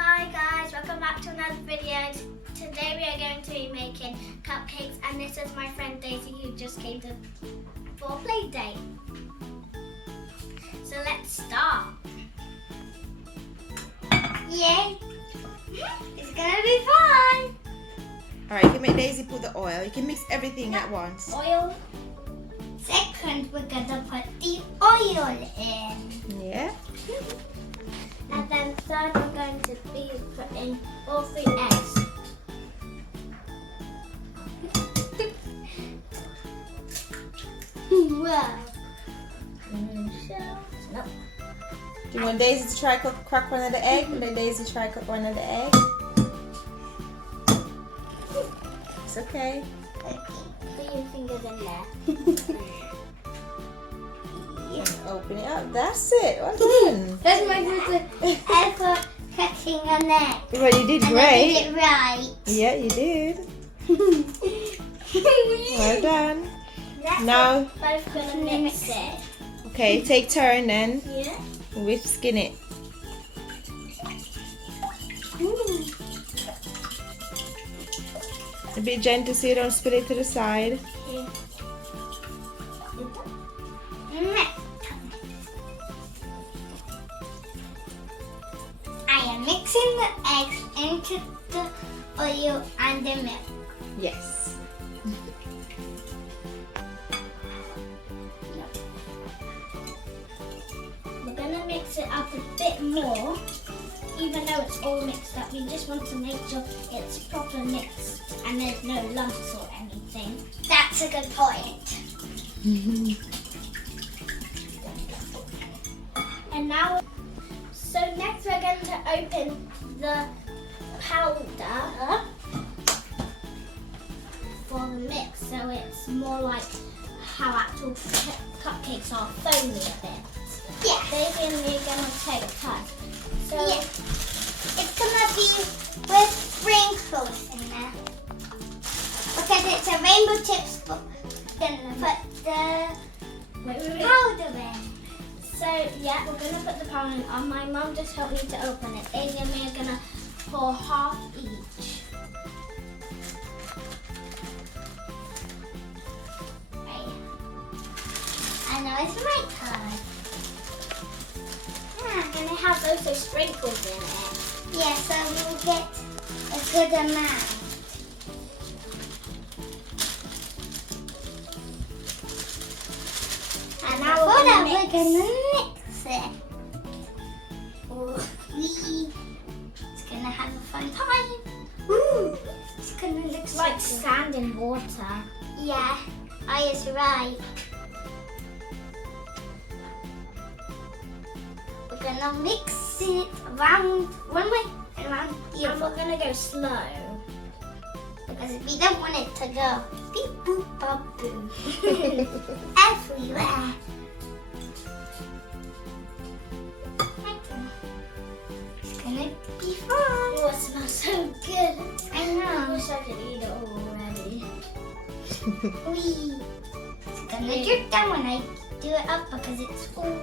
Hi guys, welcome back to another video. Today we are going to be making cupcakes, and this is my friend Daisy who just came for a play date. So let's start. Yay! It's gonna be fun! Alright, you can make Daisy put the oil. You can mix everything at once. Oil. Second, we're gonna put the oil in. Yeah. And then third, we're going to be putting all 3 eggs. Wow. Nope. Do you want Daisy to try crack one of the egg? Let Daisy try crack one of the egg. It's okay. Okay, put your fingers in there. Open it up. That's it. Well done. That's my first ever cracking an egg. Well, you did And great. I did it right. Yeah, you did. Well done. Next, Now- we're both gonna mix it. Okay, take turn then. Yeah. Whip skin it. A bit gentle so you don't spill it to the side. I am mixing the eggs into the oil and the milk. Yes. We're gonna mix it up a bit more, even though it's all mixed up. We just want to make sure it's proper mixed and there's no lumps or anything. That's a good point. And now, so next we're going to open the powder for the mix, so it's more like how actual cupcakes are, foamy a bit. Yeah. Daisy and me are going to take a cut. So yeah. It's going to be with sprinkles in there. Because it's a rainbow chips, but then put the powder in. So yeah, we're going to put the powder in. My mum just helped me to open it. Daisy and me are going to pour half each. Right. And now it's my turn. And it has also sprinkles in it. Yeah, so we'll get a good amount. And now we're gonna mix it. It's gonna have a fun time. Ooh, it's gonna look like sand in water. Yeah, I is right. We're gonna mix it around one way and around the other. And we're gonna go slow because we don't want it to go beep boop bop boo everywhere. It's gonna be fun. Oh, it smells so good. I know. I wish I could eat it already. It's gonna drip down when I do it up because it's all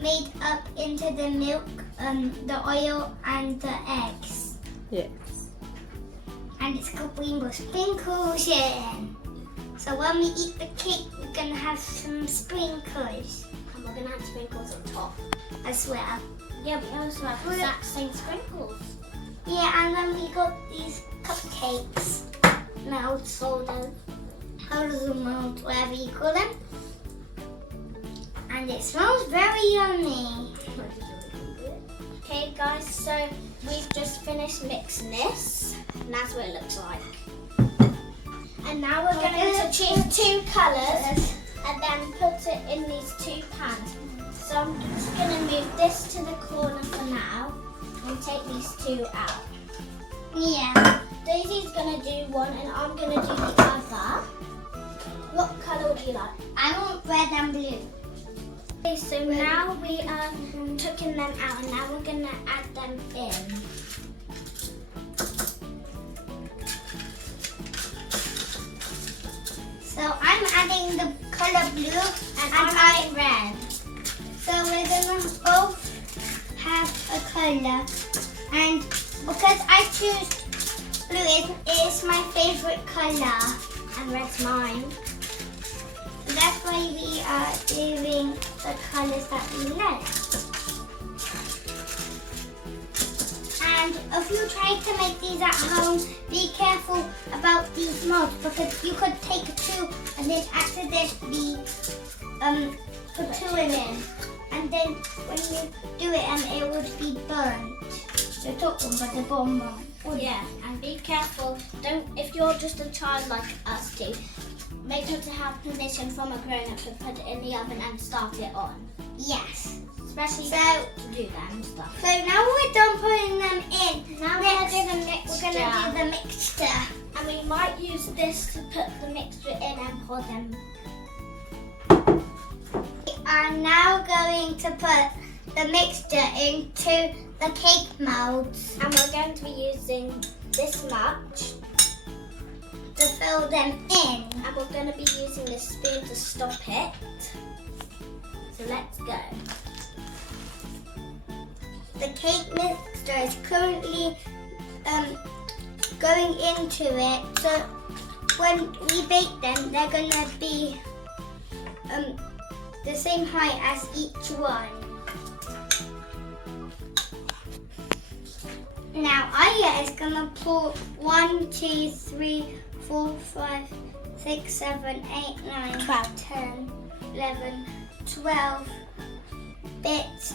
made up into the milk, the oil and the eggs. Yes. And it's got rainbow sprinkles in. So when we eat the cake, we're gonna have some sprinkles. And we're gonna have sprinkles on top as well. Yeah, we also have the exact same sprinkles. Yeah, and then we got these cupcakes, melt soda, powders of melt, whatever you call them. And it smells very yummy. Okay guys, so we've just finished mixing this, and that's what it looks like. And now we're going to choose 2 colours and then put it in these 2 pans. So I'm just going to move this to the corner for now and take these 2 out. Yeah. Daisy's going to do one and I'm going to do the other. What colour would you like? I want red and blue. Okay, so now we are taking them out and now we're going to add them in. So I'm adding the colour blue and I'm adding red. So we're going to both have a colour. And because I choose blue, it is my favourite colour. And red's mine. That's why we are doing the colours that we like. And if you try to make these at home, be careful about these molds because you could take two and then accidentally put two in it. And then when you do it, it would be burnt. The top one, but the bottom one. Oh yeah, and be careful. If you're just a child like us two, make sure to have permission from a grown-up to put it in the oven and start it on. Yes. Especially to do that and stuff. So now we're done putting them in. Now we're going to do the mixture. And we might use this to put the mixture in and pour them. We are now going to put the mixture into the cake molds. And we're going to be using this much to fill them in. And we're going to be using this spoon to stop it. So let's go. The cake mixture is currently going into it. So when we bake them, they're going to be the same height as each one. Now Arya is going to pour 1, 2, 3, 4, 5, 6, 7, 8, 9, 10, 11, 12 bits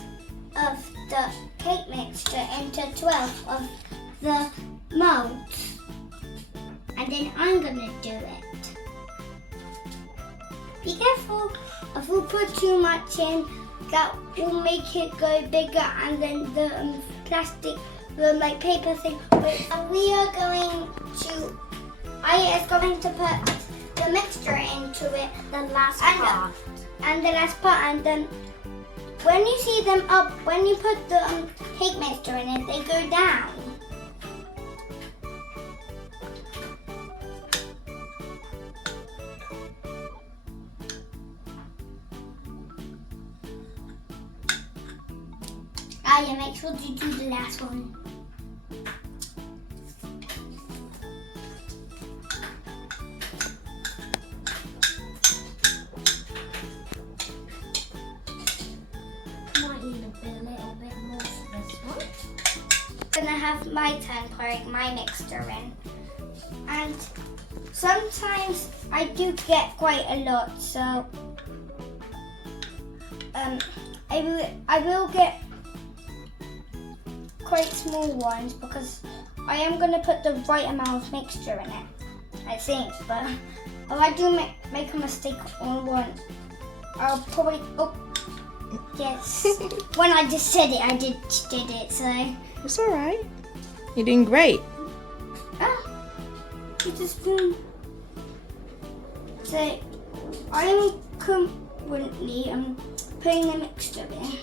of the cake mixture into 12 of the molds. And then I'm going to do it. Be careful, if we put too much in, that will make it go bigger and then the plastic will make paper thing. And we are going to, Arya is going to put the mixture into it. The last part. And the last part, and then when you see them up, when you put the cake mixture in it, they go down. Arya, make sure you do the last one. Gonna have my turn pouring my mixture in, and sometimes I do get quite a lot, so I will get quite small ones because I am gonna put the right amount of mixture in it, I think. But if I do make a mistake on one, I'll probably yes. When I just said it, I did it, so. It's all right. You're doing great. It's a spoon. So I'm currently putting the mixture in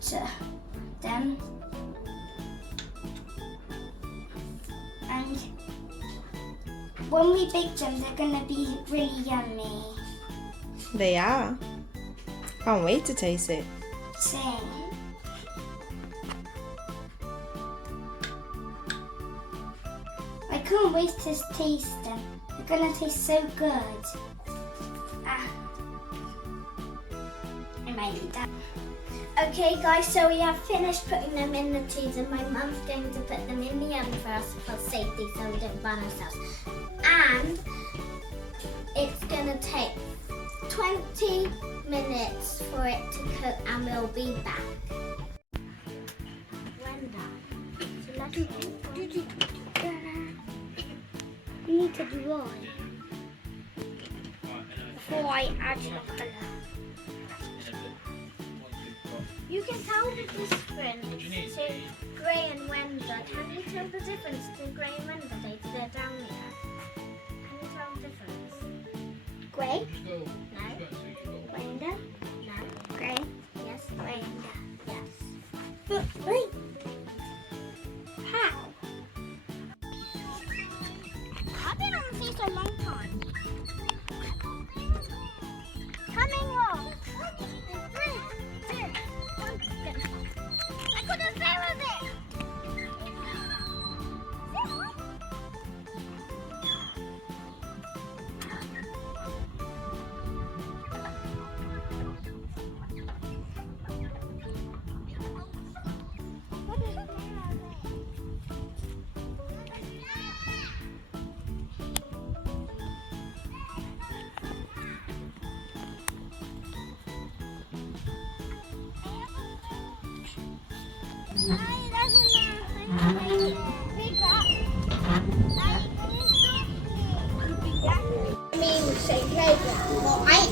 to them, and when we bake them, they're gonna be really yummy. They are. Can't wait to taste it. Same. I can't wait to taste them. They're gonna taste so good. I might eat that. Okay guys, so we have finished putting them in the tubes and my mum's going to put them in the oven for us for safety so we don't burn ourselves. And it's gonna take 20 minutes for it to cook and we'll be back. So let's you need to do all before I add the colour. You can tell the difference to grey and render. Can you tell the difference to grey and render? They're down here. Can you tell the difference? Grey? No. Render? No. Grey? Yes. Render? Yes. But wait. How? I've been on the face a long time. Coming off. I couldn't bear with it. I mean, say playground, right?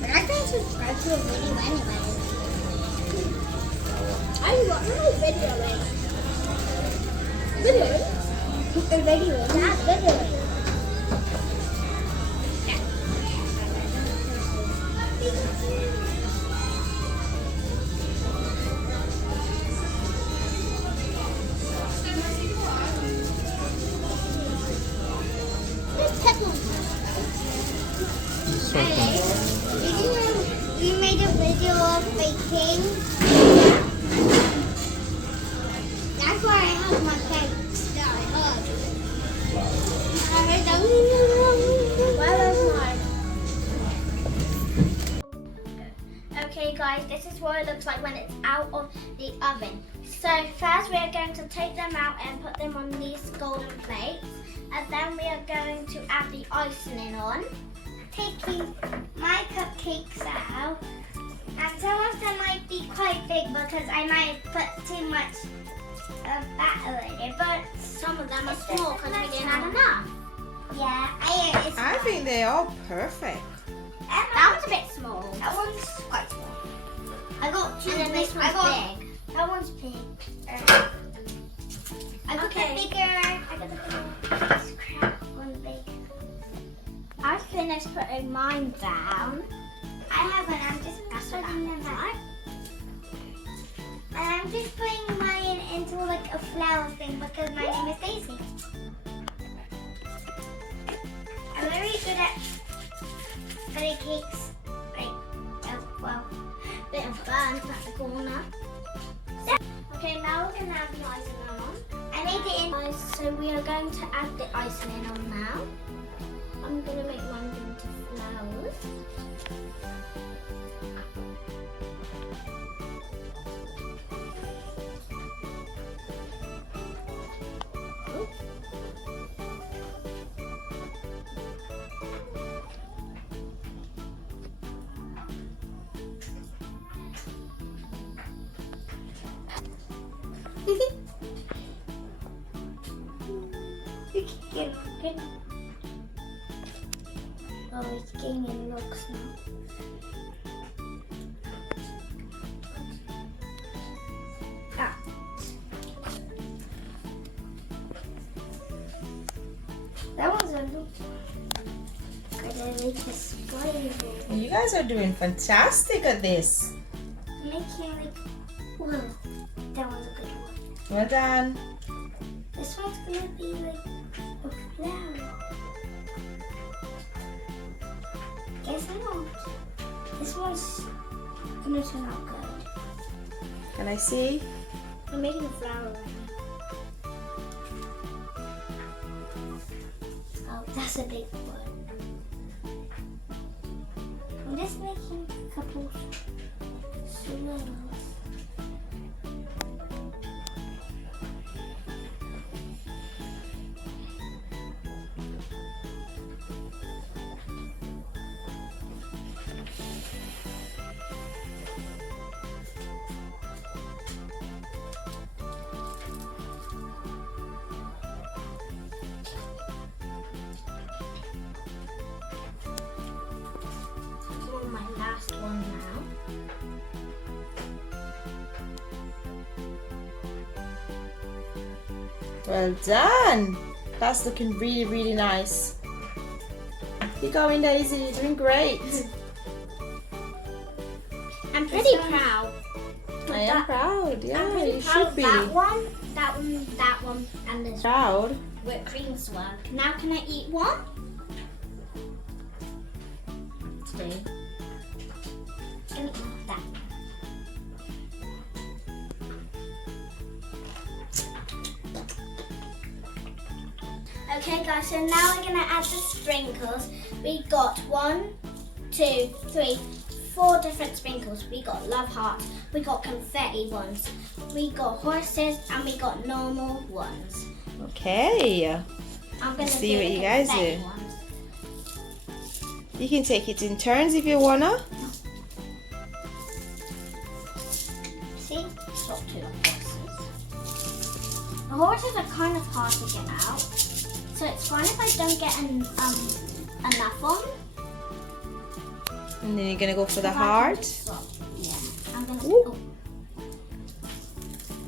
But I can subscribe to a video anyway. I got no video in. Video? A video, not video. We made a video of baking. That's why I have my cakes that I heard. I heard them. Okay guys, this is what it looks like when it's out of the oven. So first we are going to take them out and put them on these golden plates. And then we are going to add the icing on. Taking my cupcakes out. And some of them might be quite big because I might put too much batter in it. But some of them are small because we didn't have enough. Yeah, I think they're all perfect. That one's a bit small. That one's quite small. I got two. And then this one's big. That one's big. I got the bigger. I got the bigger. This crap one big. I finished putting mine down. I haven't. I'm just putting them out. And I'm just putting mine into like a flower thing because my name is Daisy. I'm very good at putting cakes. Well, bit of burn at the corner. Okay, now we're gonna add the icing on. I made it in. So we are going to add the icing in on now. I'm gonna make mine into flowers. Oh, it's gaining looks now. Ah. That one's a look. Gotta make a spider. You guys are doing fantastic at this. Making like, whoa, that one's a good one. Well done. This one's gonna be like a flower. Guess not. This one's gonna turn out good. Can I see? I'm making a flower right now. Oh, that's a big one. I'm just making a couple swirls. My last one now. Well done. That's looking really, really nice. Keep going, Daisy. You're doing great. I'm pretty proud. I am proud. Yeah, I'm pretty you proud should be. of that one, and this Proud. whipped cream's work. Now can I eat one? Today. Can I eat that? Okay guys, so now we're gonna add the sprinkles. We got 1, 2, 3, 4 different sprinkles. We got love hearts, we got confetti ones, we got horses, and we got normal ones. Okay. I'm gonna Let's see do what the you guys confetti do. ones. You can take it in turns if you wanna. See? Stop two horses. The horses are kind of hard to get out, so it's fine if I don't get enough on. And then you're gonna go for the heart. Yeah, I'm gonna. Ooh. Oh.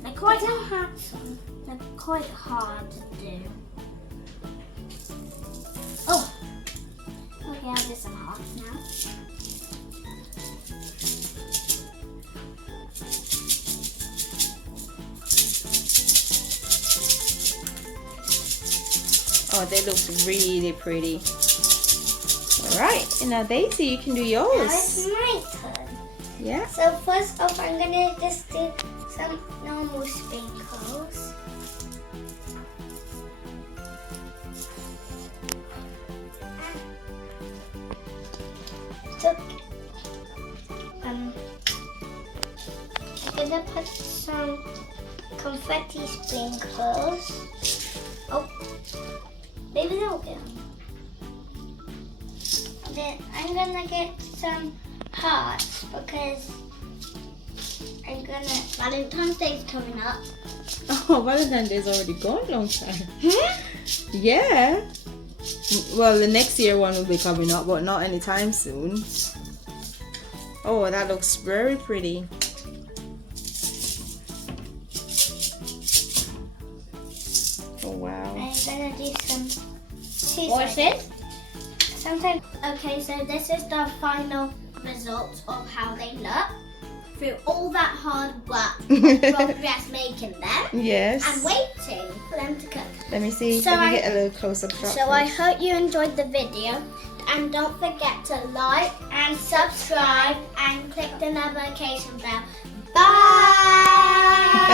They're quite hard. They're quite hard to do. Oh. Okay, I'll do some hearts now. Oh, that looks really pretty. Alright, and now Daisy, you can do yours. Now it's my turn. Yeah. So first off, I'm gonna just do some normal sprinkles. So, I'm gonna put some confetti sprinkles. Oh, maybe that'll do. Then I'm gonna get some hearts because I'm gonna. Valentine's Day is coming up. Oh, Valentine's Day is already gone, long time. Yeah. Well, the next year one will be coming up, but not anytime soon. Oh, that looks very pretty. Oh, wow. I'm gonna do some horses. Sometimes. Okay, so this is the final result of how they look through all that hard work from just making them Yes. and waiting for them to cook. Let me see. So Let me I- get a little close-up shot. So I hope you enjoyed the video, and don't forget to like and subscribe and click the notification bell. Bye!